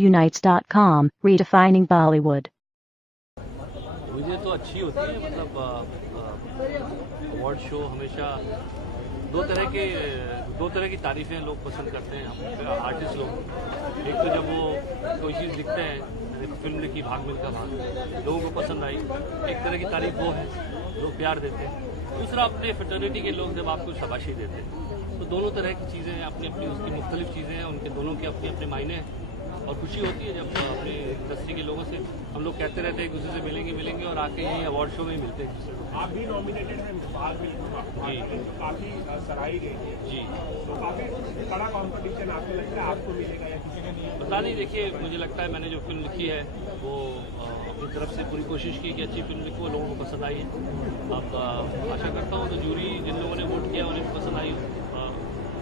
Unites.com, redefining Bollywood. मुझे तो अच्छी होती है, मतलब अवार्ड शो हमेशा दो तरह की तारीफें लोग पसंद करते हैं, हम आर्टिस्ट लोग। एक तो जब वो कोई चीज़ लिखते हैं, फिल्म लिखी भाग मिल्खा भाग, लोगों को पसंद आई, एक तरह की तारीफ वो है, लोग प्यार देते हैं। दूसरा अपने फ्रेटर्निटी के लोग जब आपको शाबाशी देते हैं, तो दोनों तरह की चीज़ें अपनी अपनी उसकी मुख्तलिफ चीज़ें हैं, उनके दोनों के अपने अपने मायने हैं। और खुशी होती है जब अपनी इंडस्ट्री के लोगों से हम लोग कहते रहते हैं एक दूसरे से मिलेंगे और आके यही अवार्ड शो में ही मिलते हैं। आप भी नॉमिनेटेड हैं भाग मिल्खा भाग, जी, तो काफ़ी सराही रही है जी। तो काफ़ी कड़ा कंपटीशन आपको लगता है आपको मिलेगा या किसी ने नहीं? पता नहीं, देखिए मुझे लगता है मैंने जो फिल्म लिखी है वो अपनी तरफ से पूरी कोशिश की कि अच्छी फिल्म लिखो, लोगों को पसंद आई है। अब आशा करता हूँ तो जूरी जिन लोगों ने वोट किया उन्हें पसंद आई,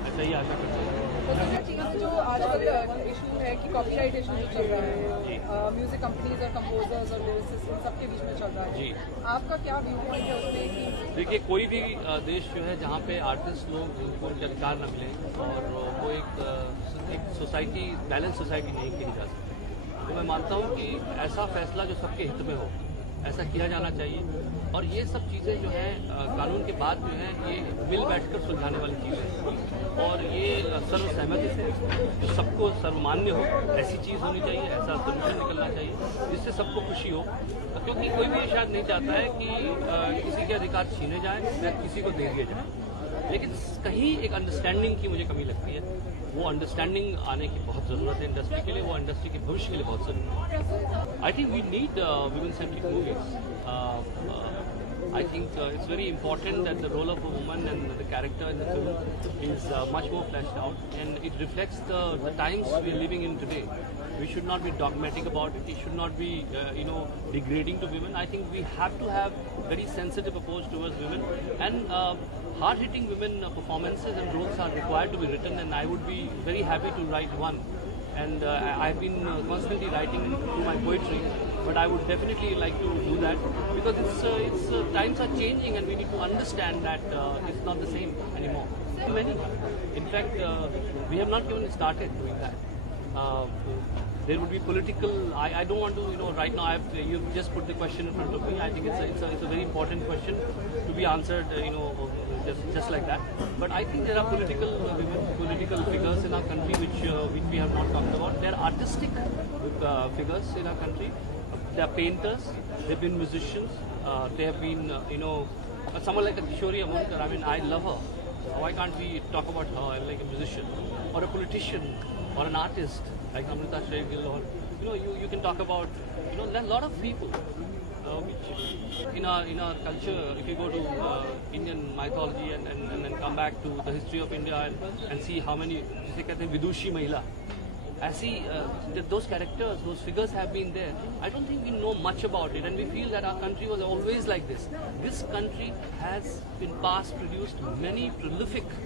ऐसा ही आशा करता हूँ। जो आजकल इशू है कि कॉपीराइट इशू जो चल रहा है, म्यूजिक कंपनीज और कंपोजर्स और लिरिसिस्ट इन सबके बीच में चल रहा है, जी, आपका क्या व्यू पॉइंट है उसमें? कि देखिए कोई भी देश जो है जहाँ पे आर्टिस्ट लोग उनको उनके अधिकार न मिले और वो एक सोसाइटी बैलेंस सोसाइटी नहीं कही जा सकती, तो मैं मानता हूँ कि ऐसा फैसला जो सबके हित में हो ऐसा किया जाना चाहिए। और ये सब चीज़ें जो हैं कानून के बाद जो है ये मिल बैठकर सुलझाने वाली चीज़ें हैं और ये सर्वसहमति से जो सबको सर्वमान्य हो ऐसी चीज़ होनी चाहिए, ऐसा सोल्यूशन निकलना चाहिए जिससे सबको खुशी हो। क्योंकि कोई भी शायद नहीं चाहता है कि किसी के अधिकार छीने जाए या किसी को दे दिए जाए, लेकिन कहीं एक अंडरस्टैंडिंग की मुझे कमी लगती है। वो अंडरस्टैंडिंग आने की बहुत ज़रूरत है इंडस्ट्री के लिए, वो इंडस्ट्री के भविष्य के लिए बहुत ज़रूरी है। I think we need women centric movies. I think it's very important that the role of a woman and the character in the film is much more fleshed out, and it reflects the times we are living in today. We should not be dogmatic about it. It should not be, degrading to women. I think we have to have very sensitive approach towards women, and hard-hitting women performances and roles are required to be written, and I would be very happy to write one. And I've been constantly writing through my poetry, but I would definitely like to do that because it's times are changing and we need to understand that it's not the same anymore. Many, in fact, we have not even started doing that. There would be political. I don't want to, right now. You've just put the question in front of me. I think it's a very important question to be answered, just like that. But I think there are political figures in our country which we have not talked about. There are artistic figures in our country. They are painters. They've been musicians. They have been, someone like a Kishori Amonkar. I mean, I love her. Why can't we talk about her like a musician or a politician or an artist like Amrita Shergill? Or you can talk about a lot of people which in our culture. If you go to Indian mythology and then come back to the history of India and see how many जिसे कहते हैं विदुषी महिला, ऐसी those characters, those figures have been there. I don't think we know much about it, and we feel that our country was always like this. This country has in past produced many prolific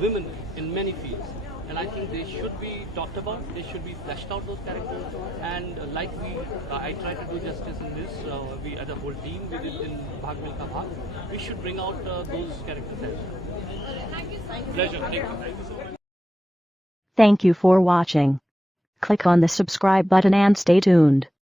women in many fields, and I think they should be talked about. They should be fleshed out, those characters, and like I try to do justice in this. We as a whole team we did in Bhag Milka Bhag. We should bring out those characters as well. Pleasure. Thank you. Thank you for watching. Click on the subscribe button and stay tuned.